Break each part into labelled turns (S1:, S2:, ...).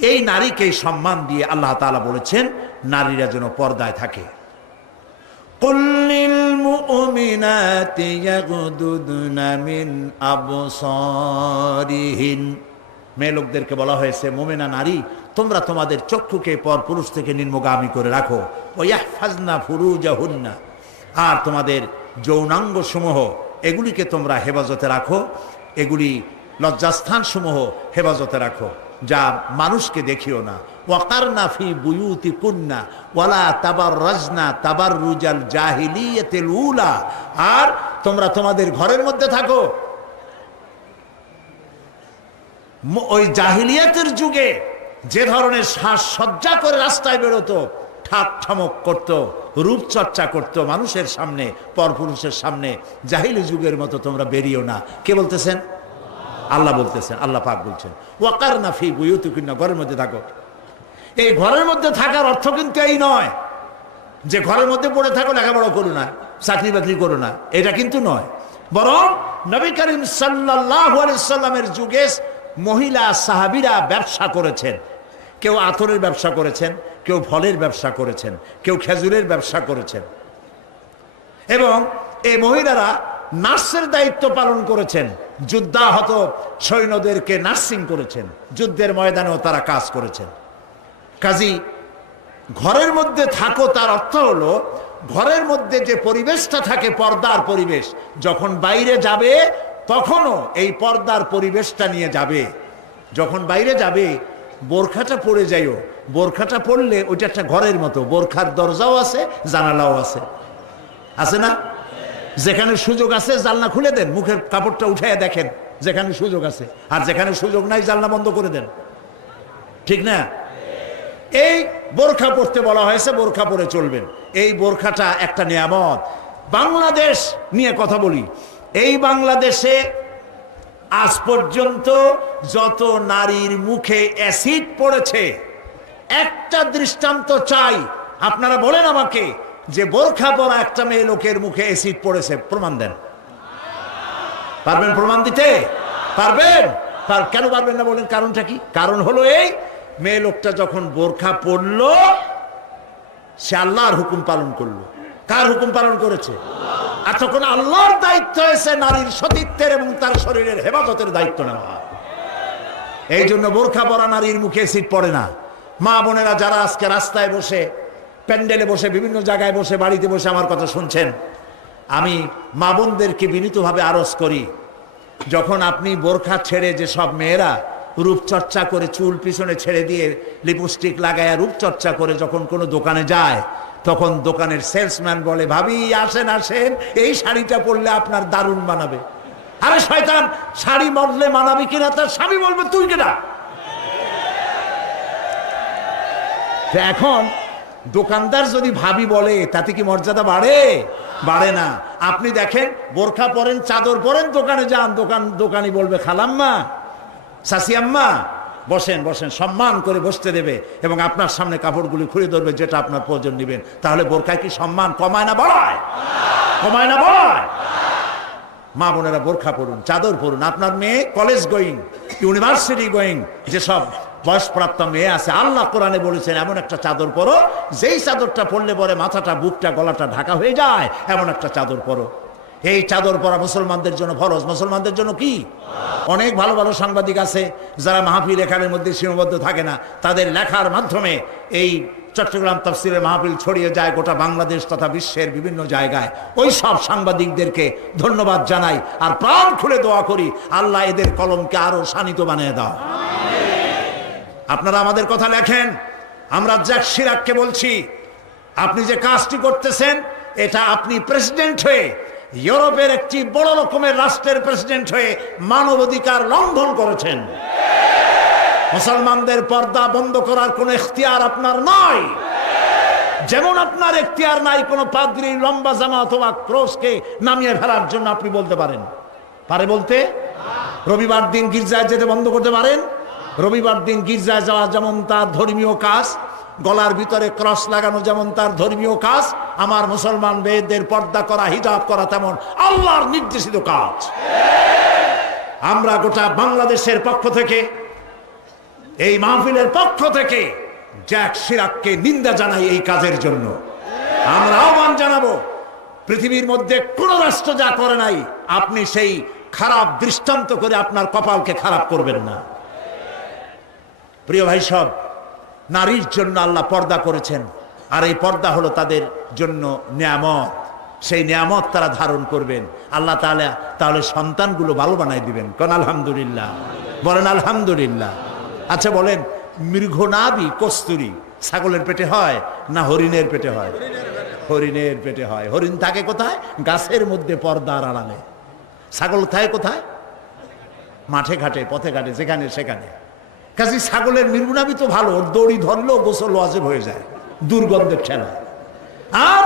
S1: এই নারীকে সম্মান দিয়ে আল্লাহ তালা বলেছেন নারীরা যেন পর্দায় থাকে। কল্লিল মেয়ে লোকদেরকে বলা হয়েছে মোমেনা নারী তোমরা তোমাদের চক্ষুকে পর পুরুষ থেকে নির্মগামী করে রাখো। ফাজনা ইয়াহফাজনা ফুরুজাহুন্না। আর তোমাদের যৌনাঙ্গ সমূহ এগুলিকে তোমরা হেফাজতে রাখো। এগুলি লজ্জাস্থান সমূহ হেফাজতে রাখো। যা মানুষকে দেখিও না। ওয়াকার নাফি বুয়ুতি কুন্না ওয়ালা তাবার রাজনা তাবার রুজাল জাহিলিয়াতিল উলা। আর তোমরা তোমাদের ঘরের মধ্যে থাকো। ওই জাহিলিয়াতের যুগে যে ধরনের সাজসজ্জা করে রাস্তায় বেরোতো, ঠাক ঠামক করত, রূপচর্চা করত মানুষের সামনে, পরপুরুষের সামনে, জাহিলি যুগের মতো তোমরা বেরিয়েও না। কে বলতেছেন? আল্লাহ বলতেছেন, আল্লাহ পাক বলছেন ওয়াকার নাফি বুয়ুতুকিন্না, ঘরের মধ্যে থাকো। এই ঘরের মধ্যে থাকার অর্থ কিন্তু এই নয় যে ঘরের মধ্যে পড়ে থাকো লেখাপড়া করো না চাকরি বাকরি করো না, এটা কিন্তু নয়। বরং নবী করিম সাল্লাহ সাল্লামের যুগে মহিলা সাহাবিরা ব্যবসা করেছেন। কেউ আতরের ব্যবসা করেছেন, কেউ ফলের ব্যবসা করেছেন, কেউ খেজুরের ব্যবসা করেছেন। এবং এই মহিলারা নার্সের দায়িত্ব পালন করেছেন। যুদ্ধাহত সৈন্যদেরকে নার্সিং করেছেন। যুদ্ধের ময়দানেও তারা কাজ করেছেন। কাজী, ঘরের মধ্যে থাকো তার অর্থ হলো, ঘরের মধ্যে যে পরিবেশটা থাকে পর্দার পরিবেশ, যখন বাইরে যাবে, তখনও এই পর্দার পরিবেশটা নিয়ে যাবে। যখন বাইরে যাবে, বোরখাটা পরে যাইও। বোরখাটা পরলে ওইটা একটা ঘরের মতো, বোরখার দরজাও আছে, জানালাও আছে। আছে না? যেখানে সুযোগ আছে জানলা খুলে দেন, মুখের কাপড়টা উঠাইয়া দেখেন যেখানে সুযোগ আছে। আর যেখানে সুযোগ নাই জালনা বন্ধ করে দেন। ঠিক না? এই বোরখা পড়তে বলা হয়েছে, বোরখা পরে চলবেন। এই বোরখাটা একটা নিয়ামত। বাংলাদেশ নিয়ে কথা বলি। এই বাংলাদেশে আজ পর্যন্ত যত নারীর মুখে অ্যাসিড পড়েছে, একটা দৃষ্টান্ত চাই। আপনারা বলেন আমাকে যে বোরখা পরা একটা মেয়ে লোকের মুখে অ্যাসিড পড়েছে, প্রমাণ দেন। পারবেন প্রমাণ দিতে? পারবেন? পার- কেন পারবেন না বলেন, কারণটা কি? কারণ হলো এই, মেয়ে লোকটা যখন বোরখা পড়ল সে আল্লাহর হুকুম পালন করল। কার হুকুম পালন করেছে? আর তখন আল্লাহর দায়িত্ব হয়েছে নারীর সতীত্বের এবং তার শরীরের হেফাজতের দায়িত্ব নেওয়া। এই জন্য বোরখা পরা নারীর মুখে সিট পড়ে না। মা বোনেরা যারা আজকে রাস্তায় বসে প্যান্ডেলে বসে, বিভিন্ন জায়গায় বসে, বাড়িতে বসে আমার কথা শুনছেন। আমি মা বোনদেরকে বিনীতভাবে আরজ করি, যখন আপনি বোরখা ছেড়ে যে সব মেয়েরা রূপচর্চা করে চুল পিছনে ছেড়ে দিয়ে লিপস্টিক লাগায় রূপচর্চা করে যখন কোনো দোকানে যায়, তখন দোকানের সেলসম্যান বলে, ভাবি, আসেন আসেন, এই শাড়িটা পরলে আপনার দারুণ মানাবে। আরে শয়তান, শাড়ি মরলে মানাবি কিনা তার স্বামী বলবে, তুই কিনা এখন দোকানদার যদি ভাবি বলে, তাতে কি মর্যাদা বাড়ে? বাড়ে না। আপনি দেখেন, বোরখা পরেন, চাদর পরেন, দোকানে যান, দোকান, দোকানি বলবে, খালাম্মা সাসিয়াম্মা বসেন বসেন, সম্মান করে বসতে দেবে এবং আপনার সামনে কাপড়গুলি খুলে ধরবে, যেটা আপনার প্রয়োজন নেবেন। তাহলে বোরখায় কি সম্মান কমায় না বাড়ায়? কমায় না বাড়ায়? মা বোনেরা বোরখা পড়ুন চাদর পড়ুন আপনার মেয়ে কলেজ গোয়িং ইউনিভার্সিটি গোয়িং যেসব বয়সপ্রাপ্ত মেয়ে আছে। আল্লাহ কোরআনে বলেছেন, এমন একটা চাদর পরো, যেই চাদরটা পরলে পরে মাথাটা, বুকটা, গলাটা ঢাকা হয়ে যায়, এমন একটা চাদর পরো। এই চাদর পরা মুসলমানদের জন্য ফরজ। মুসলমানদের জন্য কি? অনেক ভালো ভালো সাংবাদিক আছে, যারা মাহফিল এখানের মধ্যে সীমাবদ্ধ থাকে না। তাদের লেখার মাধ্যমে এই চট্টগ্রাম তফসিলের মাহফিল ছড়িয়ে যায় গোটা বাংলাদেশ তথা বিশ্বের বিভিন্ন জায়গায়। ওই সব সাংবাদিকদেরকে ধন্যবাদ জানাই, আর প্রাণ খুলে দোয়া করি, আল্লাহ এদের কলমকে আরও শানিত বানিয়ে দাও। আপনারা আমাদের কথা লেখেন। আমরা জ্যাক সিরাককে বলছি, আপনি যে কাজটি করতেছেন, এটা আপনি প্রেসিডেন্ট হয়ে, ইউরোপের একটি বড় রকমের রাষ্ট্রের প্রেসিডেন্ট হয়ে মানবাধিকার লঙ্ঘন করেছেন। মুসলমানদের পর্দা বন্ধ করার কোনো এখতিয়ার আপনার নয় যেমন আপনার এখতিয়ার নাই, কোনো পাদ্রি, লম্বা জামা অথবা ক্রোশকে নামিয়ে ফেলার জন্য আপনি বলতে পারেন। পারে বলতে? রবিবার দিন গির্জায় যেতে বন্ধ করতে পারেন? রবিবার দিন গির্জায় যাওয়া যেমন তার ধর্মীয় কাজ, গলার ভিতরে ক্রস লাগানো যেমন তার ধর্মীয় কাজ, আমার মুসলমান মেয়েদের পর্দা করা, হিজাব করা তেমন আল্লাহর নির্দেশিত কাজ। আমরা গোটা বাংলাদেশের পক্ষ থেকে, এই মাহফিলের পক্ষ থেকে জ্যাক সিরাককে নিন্দা জানাই এই কাজের জন্য। আমরা আহ্বান জানাব, পৃথিবীর মধ্যে কোন রাষ্ট্র যা করে নাই, আপনি সেই খারাপ দৃষ্টান্ত করে আপনার কপালকে খারাপ করবেন না। প্রিয় ভাই সব, নারীর জন্য আল্লাহ পর্দা করেছেন, আর এই পর্দা হলো তাদের জন্য নিয়ামত। সেই নিয়ামত তারা ধারণ করবেন। আল্লাহ তাহলে তাহলে সন্তানগুলো ভালো বানাই দিবেন। কোন আলহামদুলিল্লাহ। বলেন আলহামদুলিল্লাহ। আচ্ছা বলেন, মৃগনাবি কস্তুরি, ছাগলের পেটে হয় না হরিণের পেটে হয়? হরিণের পেটে হয়। হরিণ থাকে কোথায়? গাছের মধ্যে পর্দার আড়ালে। ছাগল থাকে কোথায়? মাঠে ঘাটে, পথে ঘাটে, যেখানে সেখানে। কাজে ছাগলের মৃগুনাবি তো ভালো দড়ি ধরলেও গোসল ওয়াজেব হয়ে যায়, দুর্গন্ধের ঠেলা। আর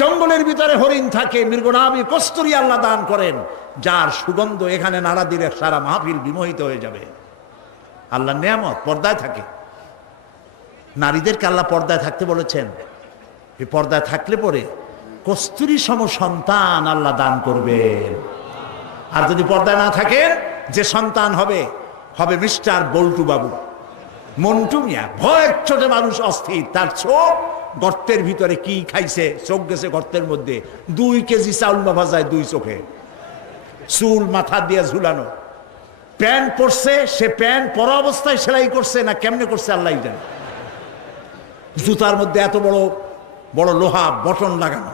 S1: জঙ্গলের ভিতরে হরিণ থাকে মৃগনাবি কস্তুরি আল্লাহ দান করেন, যার সুগন্ধ এখানে নাড়া দিলে সারা মাহফিল বিমোহিত হয়ে যাবে। আল্লাহ নিয়ামত পর্দায় থাকে। নারীদেরকে আল্লাহ পর্দায় থাকতে বলেছেন এই পর্দায় থাকলে পরে কস্তুরি সম সন্তান আল্লাহ দান করবেন। আর যদি পর্দায় না থাকেন, যে সন্তান হবে হবে মিস্টার বল্টু বাবু মন্টু মিয়া ভয়ের চোটে মানুষ অস্থির। তার চোখ গর্তের ভিতরে কি খাইছে, চোখ গেছে গর্তের মধ্যে। দুই কেজি চাউল মাফা যায় দুই চোখে। চুল মাথা দিয়ে ঝুলানো। প্যান্ট পরছে, সে প্যান্ট পরা অবস্থায় সেলাই করছে না কেমনে করছে আল্লাহ জানে। জুতার মধ্যে এত বড় বড় লোহা, বটন লাগানো।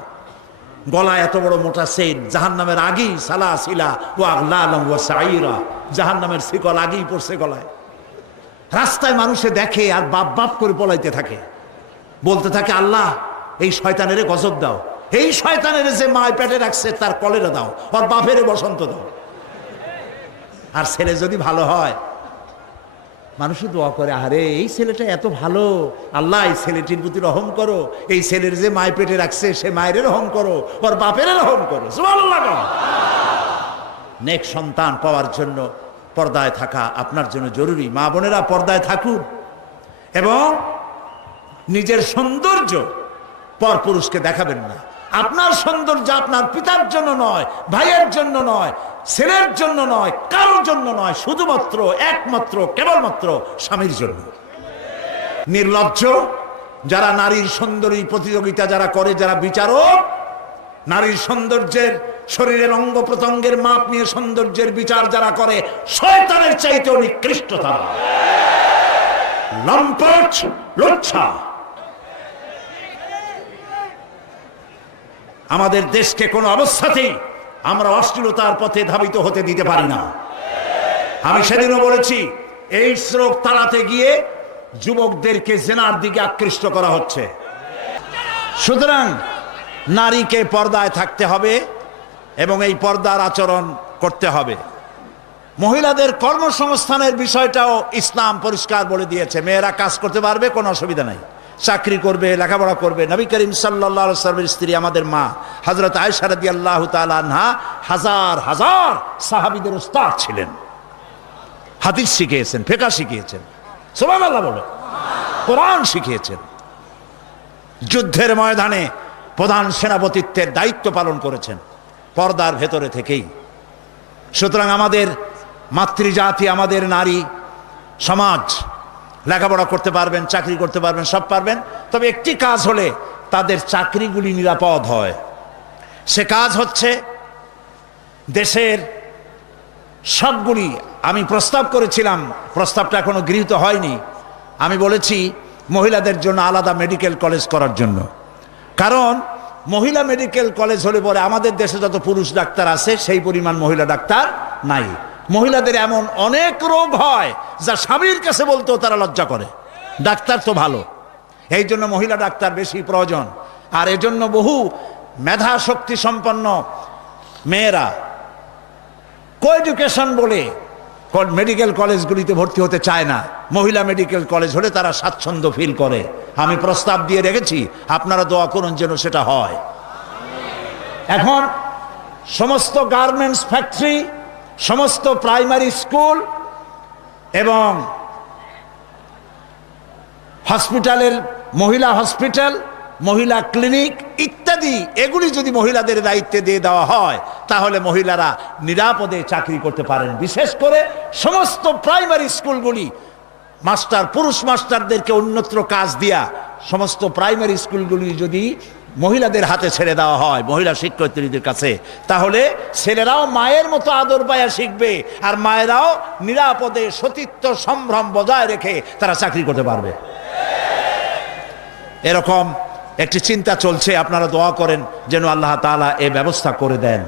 S1: গলায় এত বড় মোটা সেন জাহান নামের আগেই সালা সিলা ও আগলা সাইরা জাহান নামের শিকল আগেই পড়ছে গলায়। রাস্তায় মানুষে দেখে আর বাপ বাপ করে পলাইতে থাকে। বলতে থাকে, আল্লাহ, এই শয়তানের গজব দাও। এই শয়তানের যে মায় পেটে রাখছে, তার কলেরা দাও। আর বাপের বসন্ত দাও। আর ছেলে যদি ভালো হয় মানুষই দোয়া করে, আরে, এই ছেলেটা এত ভালো। আল্লাহ, এই ছেলেটির প্রতি রহম করো। এই ছেলের যে মায় পেটে রাখছে, সে মায়ের রহম করো, ওর বাপের রহম করো। নেক সন্তান পাওয়ার জন্য পর্দায় থাকা আপনার জন্য জরুরি। মা বোনেরা পর্দায় থাকুন এবং নিজের সৌন্দর্য পর পুরুষকে দেখাবেন না। আপনার সৌন্দর্য আপনার পিতার জন্য নয়, ভাইয়ের জন্য নয়, ছেলের জন্য নয়, কারোর জন্য নয়, শুধুমাত্র, একমাত্র, কেবলমাত্র স্বামীর জন্য। নির্লজ্জ, যারা নারীর সুন্দরী প্রতিযোগিতা যারা করে, যারা বিচারক, নারীর সৌন্দর্যের শরীরের অঙ্গ প্রত্যঙ্গের মাপ নিয়ে সৌন্দর্যের বিচার যারা করে, শয়তানের চাইতেও নিকৃষ্ট তারা। লম্পট লোচ্ছা আমাদের দেশকে কোনো অবস্থাতেই আমরা অশ্লীলতার পথে ধাবিত হতে দিতে পারি না। আমি সেদিনও বলেছি, এই স্রোত তাড়াতে গিয়ে যুবকদেরকে জেনার দিকে আকৃষ্ট করা হচ্ছে। সুতরাং নারীকে পর্দায় থাকতে হবে এবং এই পর্দার আচরণ করতে হবে। মহিলাদের কর্মসংস্থানের বিষয়টাও ইসলাম পরিষ্কার বলে দিয়েছে। মেয়েরা কাজ করতে পারবে, কোনো অসুবিধা নাই। চাকরি করবে, লেখাপড়া করবে। নবী করিম সাল্লা সাল্লামের স্ত্রী আমাদের মা হজরত আয়সারদি আল্লাহ তালহা হাজার হাজার সাহাবিদের উস্তাদ ছিলেন। হাদিস শিখিয়েছেন ফেকা শিখিয়েছেন। সোমান আল্লাহ বলে কোরআন শিখিয়েছেন। যুদ্ধের ময়দানে প্রধান সেনাপতিত্বের দায়িত্ব পালন করেছেন, পর্দার ভেতরে থেকেই। সুতরাং আমাদের মাতৃজাতি, আমাদের নারী, সমাজ লেখাপড়া করতে পারবেন, চাকরি করতে পারবেন, সব পারবেন। তবে একটি কাজ হলে তাদের চাকরিগুলি নিরাপদ হয়। সে কাজ হচ্ছে দেশের সবগুলি, আমি প্রস্তাব করেছিলাম, প্রস্তাবটা এখনও গৃহীত হয়নি। আমি বলেছি, মহিলাদের জন্য আলাদা মেডিকেল কলেজ করার জন্য। কারণ, মহিলা মেডিকেল কলেজ হলে পরে আমাদের দেশে যত পুরুষ ডাক্তার আছে, সেই পরিমাণ মহিলা ডাক্তার নাই। মহিলাদের এমন অনেক রোগ হয় যা স্বামীর কাছে বলতেও তারা লজ্জা করে। ডাক্তার তো ভালো। এই জন্য মহিলা ডাক্তার বেশি প্রয়োজন। আর এজন্য বহু মেধা শক্তি সম্পন্ন মেয়েরা কো এডুকেশন বলে মেডিকেল কলেজগুলিতে ভর্তি হতে চায় না। মহিলা মেডিকেল কলেজ হলে তারা স্বাচ্ছন্দ্য ফিল করে। আমি প্রস্তাব দিয়ে রেখেছি, আপনারা দোয়া করুন যেন সেটা হয়। এখন সমস্ত গার্মেন্টস ফ্যাক্টরি সমস্ত প্রাইমারি স্কুল এবং হসপিটালের মহিলা হসপিটাল, মহিলা ক্লিনিক ইত্যাদি। এগুলি যদি মহিলাদের দায়িত্বে দিয়ে দেওয়া হয়, তাহলে মহিলারা নিরাপদে চাকরি করতে পারেন। বিশেষ করে সমস্ত প্রাইমারি স্কুলগুলি, মাস্টার, পুরুষ মাস্টারদেরকে অন্যত্র কাজ দিয়া, সমস্ত প্রাইমারি স্কুলগুলি যদি মহিলাদের হাতে ছেড়ে দেওয়া হয়, মহিলা শিক্ষয়িত্রীদের কাছে। তাহলে ছেলেরাও মায়ের মতো আদর পায়া শিখবে, আর মায়েরাও নিরাপদে সতীত্ব সম্ভ্রম বজায় রেখে তারা চাকরি করতে পারবে। এরকম একটি চিন্তা চলছে, আপনারা দোয়া করেন যেন আল্লাহ তালা এ ব্যবস্থা করে দেন।